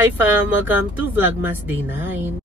Hi fam! Welcome to Vlogmas Day 9.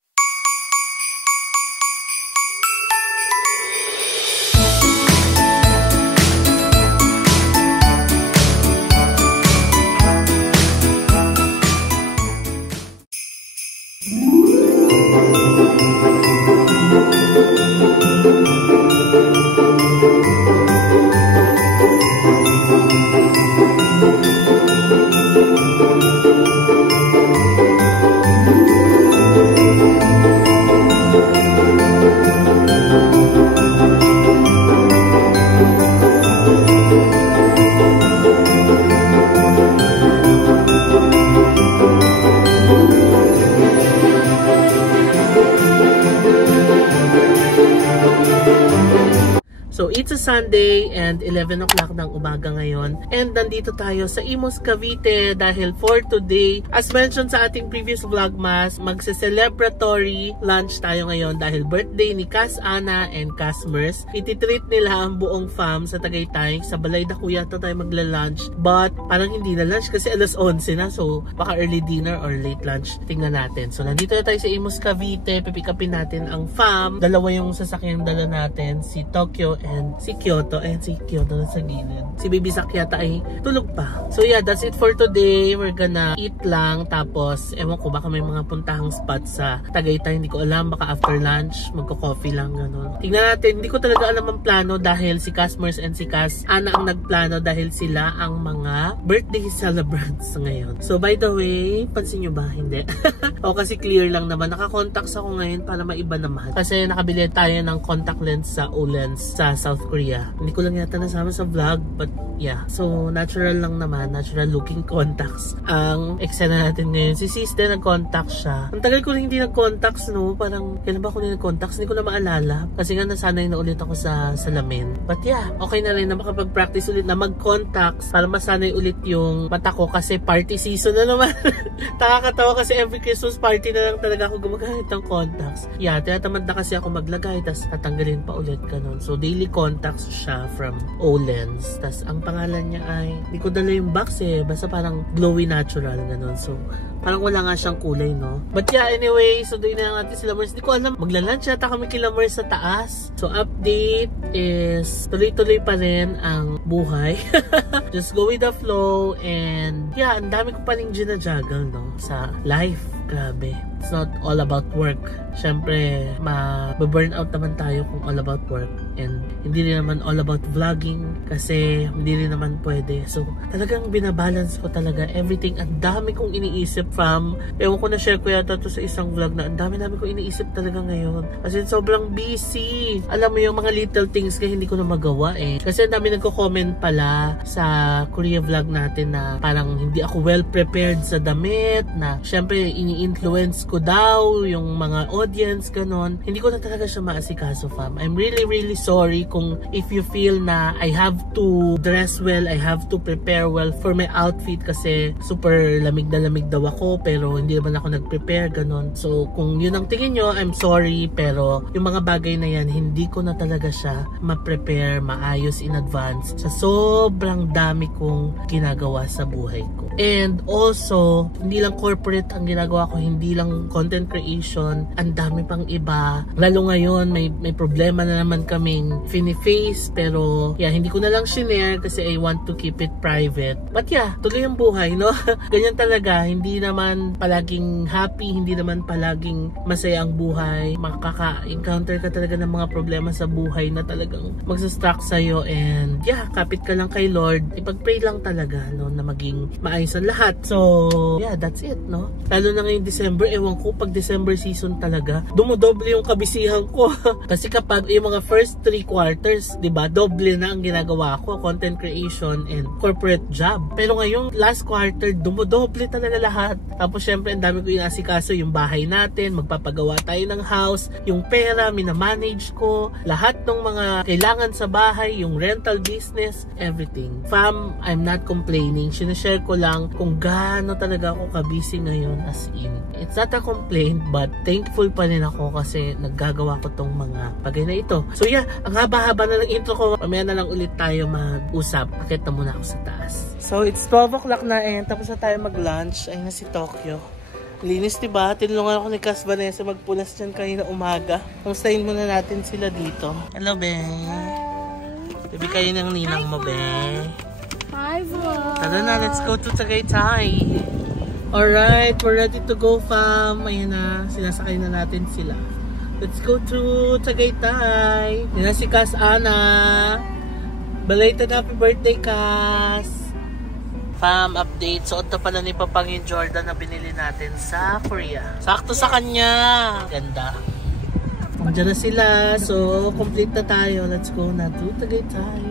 So, it's a Sunday and 11 o'clock ng umaga ngayon. And nandito tayo sa Imus, Cavite dahil for today, as mentioned sa ating previous vlogmas, magse-celebratory lunch tayo ngayon dahil birthday ni Cass Ana and Cass Mers. Ititreat nila ang buong fam sa Tagaytay. Sa Balay Daku yata tayo magla-lunch. But parang hindi na lunch kasi alas 11 na. So, baka early dinner or late lunch. Tingnan natin. So, nandito na tayo sa Imus, Cavite. Pipikapin natin ang fam. Dalawa yung sasakyan dala natin. Si Tokyo and si Kyoto. And si Kyoto na sa gilid. Si Baby Sak yata ay tulog pa. So yeah, that's it for today. We're gonna eat lang. Tapos, ewan ko, baka may mga puntahang spot sa Tagaytay. Hindi ko alam. Baka after lunch, magko-coffee lang. Ganun. Tingnan natin. Hindi ko talaga alam ang plano dahil si Cass Mers and si Cass Ana ang nagplano dahil sila ang mga birthday celebrants ngayon. So by the way, pansin nyo ba? Hindi. O kasi clear lang naman. Naka-contacts ako ngayon para maiba naman. Kasi nakabili tayo ng contact lens sa Olens sa South Korea. Hindi ko lang yata nasama sa vlog, but yeah. So natural lang naman, natural looking contacts ang eksena natin ngayon. Si sis din nag-contact siya. Ang tagal ko rin hindi nag-contacts, no? Parang kailan ba ako nag-contacts? Hindi ko na maalala. Kasi nga nasanay na ulit ako sa salamin. But yeah, okay na rin na makapag-practice ulit na mag-contacts para masanay ulit yung mata ko kasi party season na naman. Nakakatawa kasi every Christmas party na lang talaga ako gumagamit ng contacts. Yeah, tinatamad na kasi ako maglagay tas tatanggalin pa ulit ganun. So daily contacts siya from Olens. Tas ang pangalan niya ay, hindi ko dala yung box eh. Basta parang glowy natural ganun. So parang wala nga siyang kulay, no? But yeah, anyway, so doon na natin sila Mers. Hindi ko alam, magla-lunch yata kami kila Mers sa taas. So update is tuloy-tuloy pa rin ang buhay. Just go with the flow and yeah, ang dami ko pa rin ginajuggle, no? Sa life. Grabe. It's not all about work. Siyempre, ma-burnout naman tayo kung all about work. And hindi rin naman all about vlogging kasi hindi rin naman pwede. So, talagang binabalance ko talaga everything. Ang dami kong iniisip from, ewan ko na share ko yata to sa isang vlog na ang dami kong iniisip talaga ngayon. Kasi sobrang busy. Alam mo yung mga little things kaya hindi ko na magawa eh. Kasi ang dami nagko-comment pala sa Korea vlog natin na parang hindi ako well prepared sa damit, na syempre ini-influence ko daw yung mga audience, ganon. Hindi ko na talaga siya maasikaso, fam. I'm really sorry kung if you feel na I have to dress well, I have to prepare well for my outfit kasi super lamig na lamig daw ako pero hindi naman ako nag-prepare, ganon. So kung yun ang tingin nyo, I'm sorry, pero yung mga bagay na yan, hindi ko na talaga siya ma-prepare maayos in advance sa sobrang dami kong ginagawa sa buhay ko. And also, hindi lang corporate ang ginagawa ko, hindi lang content creation, ang dami pang iba. Lalo ngayon, may problema na naman kaming fini-face, pero yeah, hindi ko na lang shinare kasi I want to keep it private. But yeah, tuloy ang buhay, no? Ganyan talaga, hindi naman palaging happy, hindi naman palaging masaya ang buhay. Makaka-encounter ka talaga ng mga problema sa buhay na talagang magsastruck sa'yo, and yeah, kapit ka lang kay Lord, ipag-pray lang talaga, no, na maging maayos ang lahat. So yeah, that's it, no? Lalo na ngayong December, ewan ko, pag December season talaga, dumodoble yung kabisihan ko. Kasi kapag yung mga first 3 quarters, diba, doble na ang ginagawa ko, content creation and corporate job. Pero ngayong last quarter, dumodoble talaga lahat. Tapos syempre, ang dami ko inasikaso, yung bahay natin, magpapagawa tayo ng house, yung pera, minamanage ko, lahat ng mga kailangan sa bahay, yung rental business, everything. Fam, I'm not complaining. Sinashare ko lang kung gaano talaga ako kabisi ngayon, as in. It's not a complaint, but thankful pa rin ako kasi naggagawa ko tong mga bagay na ito. So yeah, ang haba-haba na ng intro ko. Mamaya na lang ulit tayo mag-usap. Akit na muna ako sa taas. So it's 12 o'clock na and tapos na tayo mag-lunch. Ayun na si Tokyo. Linis, diba? Tinulungan ako ni Cas Vanessa magpunas dyan kanina umaga. Kamustahin muna natin sila dito. Hello, be. Baby, kayo ng ninang mo, be. Hi, vlog. Tara na, let's go to Tagaytay. Alright, we're ready to go, fam. Ayan na, sinasakay na natin sila. Let's go to Tagaytay. Yan na si Cas Ana. Belated happy birthday, Cas. Fam, update. Suot na pala ni Papang yung Jordan na binili natin sa Korea. Sakto sa kanya. Ganda. Andiyan na sila. So, complete na tayo. Let's go na to Tagaytay.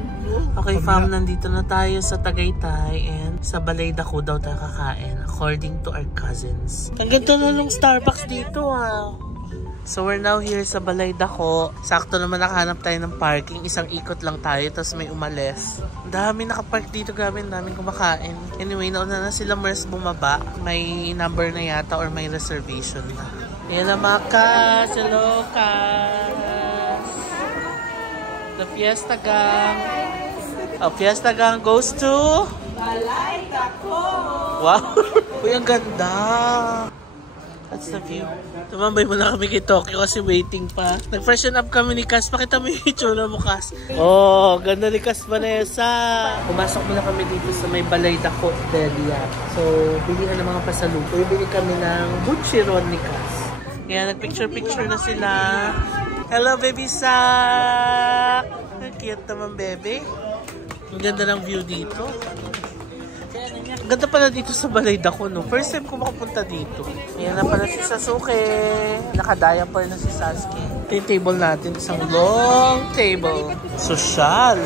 Okay, fam. Nandito na tayo sa Tagaytay. And sa Balay Dako daw tayo kakain. According to our cousins. Ang ganda na ng Starbucks dito, ha. So we're now here sa Balay Dako. Sakto naman nakahanap tayo ng parking. Isang ikot lang tayo, tapos may umalis. Dami nakapark dito, grabe, daming kumakain. Anyway, nauna na sila Mers bumaba. May number na yata or may reservation na. Yan na mga Cas. Hello, Cas. The Fiesta Gang. Oh, Fiesta Gang goes to Balay Dako. Wow. Uy, ang ganda. That's the view. Tumambay muna kami kay Tokyo kasi waiting pa. Nag-freshen up kami ni Cas. Pakita mo yung itsura mo, Cas. Oh, ganda ni Cas Vanessa. Pumasok muna kami dito sa may Balay Dako Delia. So, bilihan ng mga pasalubong. Bili kami ng Buchiron ni Cas. Kaya nag-picture-picture na sila. Hello, baby Sak! Ang cute naman, baby. Ang ganda ng view dito. Ang ganda pala dito sa Balay Dako, no? First time ko makapunta dito. Ayan na pala si Sasuke. Nakadaya pa rin na si Sasuke. Ito yung table natin. Isang long table. Social.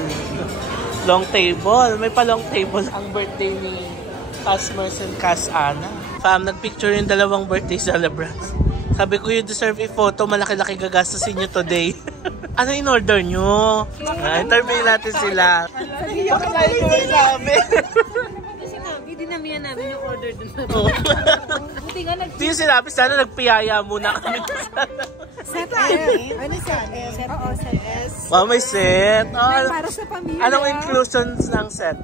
Long table. May pa long table. Ang birthday ni Cas Mers and Cas Ana. Fam, nagpicture yung dalawang birthday celebrants. Sabi ko, you deserve a photo. Malaki-laki gagastusin nyo today. Ano in-order nyo? Interview natin sila. Bakit tayo ko sabi? Dinamihan namin yung order dun. Buti nga Hindi yung sinabi, sana nagpiyaya muna kami. Set S. Ano set S? Oo, set S. Wow, may set. Oh, Para sa pamilya. anong inclusions ng set?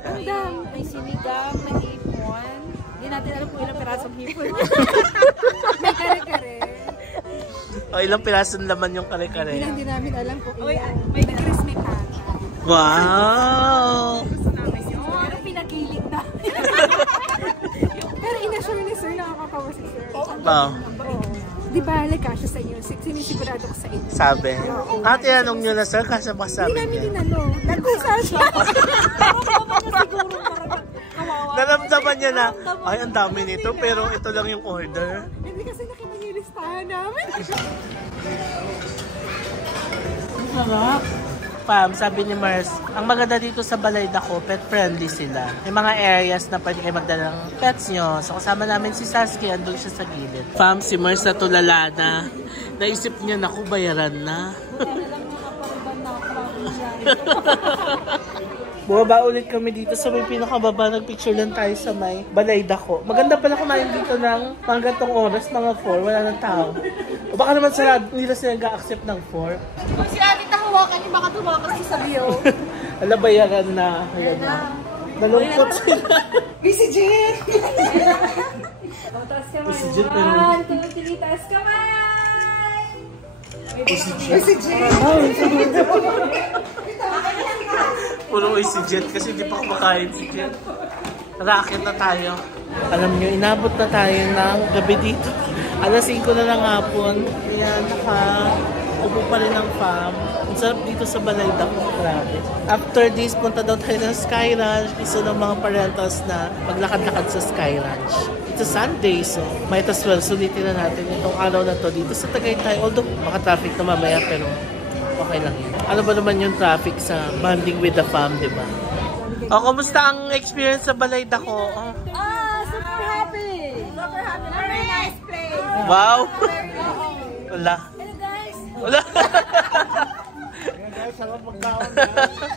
May sinigang, may hipon. Hindi natin alam kung ilang pirasong hipon. May kare-kare. O, ilang pirasong laman yung kare-kare? Hindi namin alam kung ilang. May crispy pata. Wow! Pero pinagilig na. Pero inassure ni sir, nakakapawa si sir. Wow. Di ba, kasya sa inyo? Sinisigurado ko sa inyo. Sabi. Tinanong nyo na, sir, kasya ba sabi Hindi namin niya? tinanong. Nagkusa siya. Siguro parang kawawa. Naramdaman niya na, ay, ang dami nito, pero ito lang yung order. Hindi kasi nakita niyo yung listahan namin. Ang sarap. Pam, sabi ni Mers, ang maganda dito sa Balay Dako, pet friendly sila. May mga areas na pwede kayo magdala ng pets nyo. So kasama namin si Sasuke, andun siya sa gilid. Pam, si Mers natulala na. Naisip niya, naku, bayaran na. Bumaba ulit kami dito sa may pinakababa. Nagpicture lang tayo sa may Balay Dako. Maganda pala kumain dito ng mga gantong oras, mga 4. Wala nang tao. O baka naman hindi na sila nag-accept ng 4. Kung si Ate tahawakan, yung baka tumakas sa sabiyo. Ala, bayaran na. Nalungkot sila. Busy Jen! Busy Jen, pero... 1, 2, 3, taas kamay! Busy Jen. Busy Jen! Puro si Jet kasi di pa kumakain si Jet. Racket na tayo. Alam nyo, inabot na tayo ng gabi dito. Alas 5 na lang hapon. Ayan, upo pa rin ng fam. Ang sarap dito sa Balay Dako. Grabe. After this, punta daw tayo ng Sky Ranch. Gusto ng mga parentals na maglakad-lakad sa Sky Ranch. It's a Sunday, so might as well sulitin na natin itong araw na to dito sa Tagaytay. Although, baka traffic na mamaya, pero okay lang yun. Ano ba naman yung traffic sa bonding with the fam, di ba? O, kumusta ang experience sa Balay Dako? Super happy! Super happy! Very nice place! Wow! Wala. Hello guys! Wala.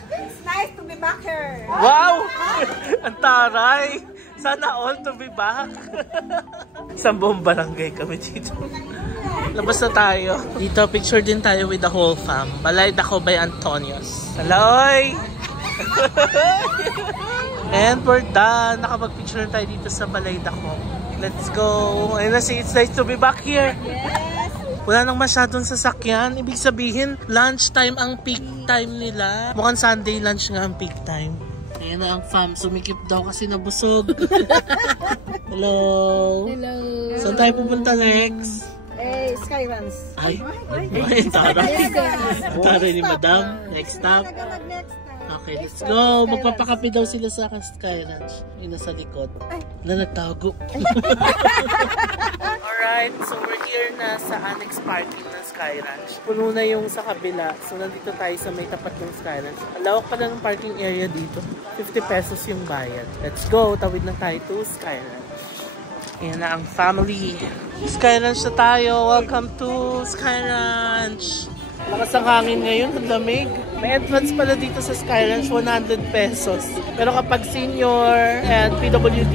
It's nice to be back here! Wow! Ang taray! Sana all to be back. Isang buong barangay kami dito. Labas na tayo. Dito, picture din tayo with the whole fam. Balay Dako by Antonios. Helloy! And we're done. Nakapag-picture tayo dito sa Balay Dako. Let's go. Ayun na si It's nice to be back here. Yes. Wala nang masyadong sasakyan. Ibig sabihin, lunch time ang peak time nila. Mukhang Sunday lunch nga ang peak time. Ayan na ang fam. Sumikip daw kasi nabusog. Hello. Hello. Saan tayo pupunta next? Skyruns. Ay, taray. Taray ni Madam. Next stop. Okay, let's go. Magpapakape daw sila sa Skyranch. Yung nasa likod. Na nagtago. Alright, so we're here na sa annex parking ng Skyranch. Puno na yung sa kabila. So nandito tayo sa may tapat ng Skyranch. Ang lawak pa ng parking area dito. 50 pesos yung bayad. Let's go. Tawid na tayo to Skyranch. Ayan na ang family. Skyranch na tayo. Welcome to Skyranch. Lakas ang hangin ngayon, ang lamig. May entrance pala dito sa Skyranch, 100 pesos. Pero kapag senior and PWD,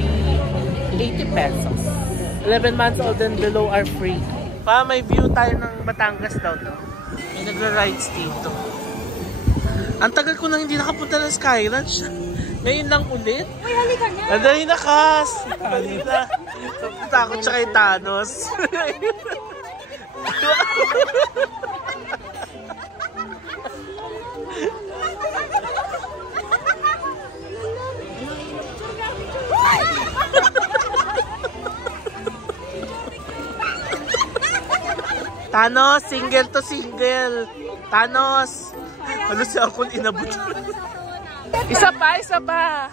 80 pesos. 11 months old and below are free. May view tayo ng Batangas daw to. May nagra-rides dito. Ang tagal ko nang hindi nakapunta ng Skyranch. Ngayon lang ulit. Uy, halika nga. Andali na, Kas. Andali na. Takot siya kay Thanos. Thanos, single to single. Thanos. Ano siya akong inabot? Isa pa, isa pa.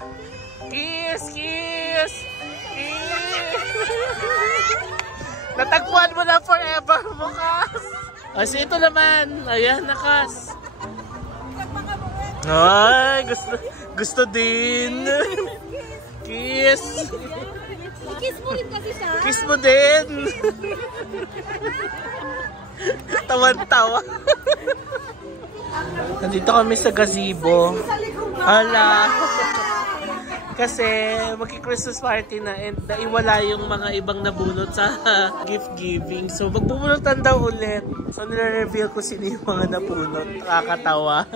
Kiss, kiss. Kiss. Natagpuan mo na forever mo, Kas. Kasi ito naman. Ayan na, Kas. Ay, gusto din. Kiss. Kiss mo rin kasi siya. Kiss mo din. Tawan-tawa. Nandito kami sa gazebo. Hala. Kasi magki-Christmas party na and naiwala yung mga ibang nabunot sa gift giving. So magbubunutan daw ulit. So nire-reveal ko sino yung mga nabunot. Nakakatawa.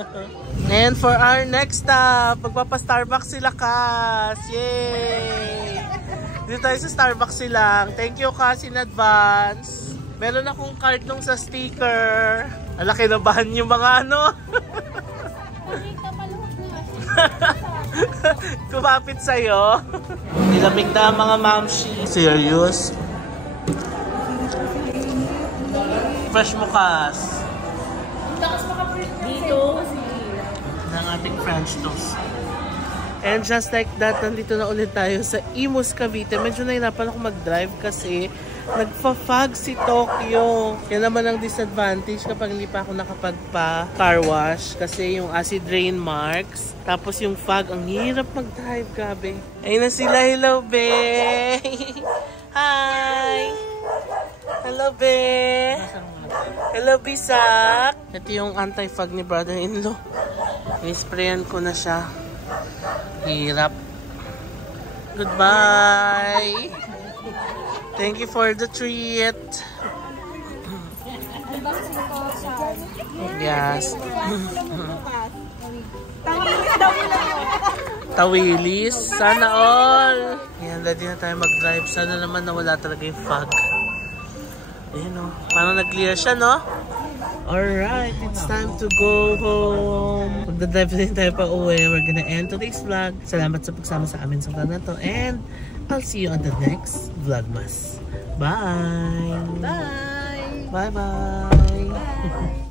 And for our next stop, magpapa-Starbucks sila, Kas. Yay! Dito tayo sa Starbucks silang. Thank you, Kas, in advance. Meron akong card nung sa sticker. Alaki na bahan yung mga ano. Kumapit sa'yo. Nilamig na mga mamshi. Serious? Fresh mo, Kas. Dito. Ng ating French toast. And just like that, nandito na ulit tayo sa Imus, Cavite. Medyo nahirapan ako mag-drive kasi nagpa-fog si Tokyo. Yan naman ang disadvantage kapag hindi pa ako nakapagpa-car wash kasi yung acid rain marks. Tapos yung fog, ang hirap mag-drive, gabi. Ayun na sila. Hello, be! Hi! Hello, be! Hello, Bisak! Ito yung anti-fog ni brother-in-law. Inisprayan ko na siya. Hirap. Goodbye! Thank you for the treat. Yes. Tawilis. Sana all. Yan, ready na tayo mag-drive. Sana naman nawala talaga yung fog. Ayan o. Parang nag-clear siya, no? Alright, it's time to go home. Magdadrive na tayo pa uwi. We're gonna end today's vlog. Salamat sa pagsama sa amin sa vlog na to. And I'll see you on the next Vlogmas. Bye! Bye! Bye-bye!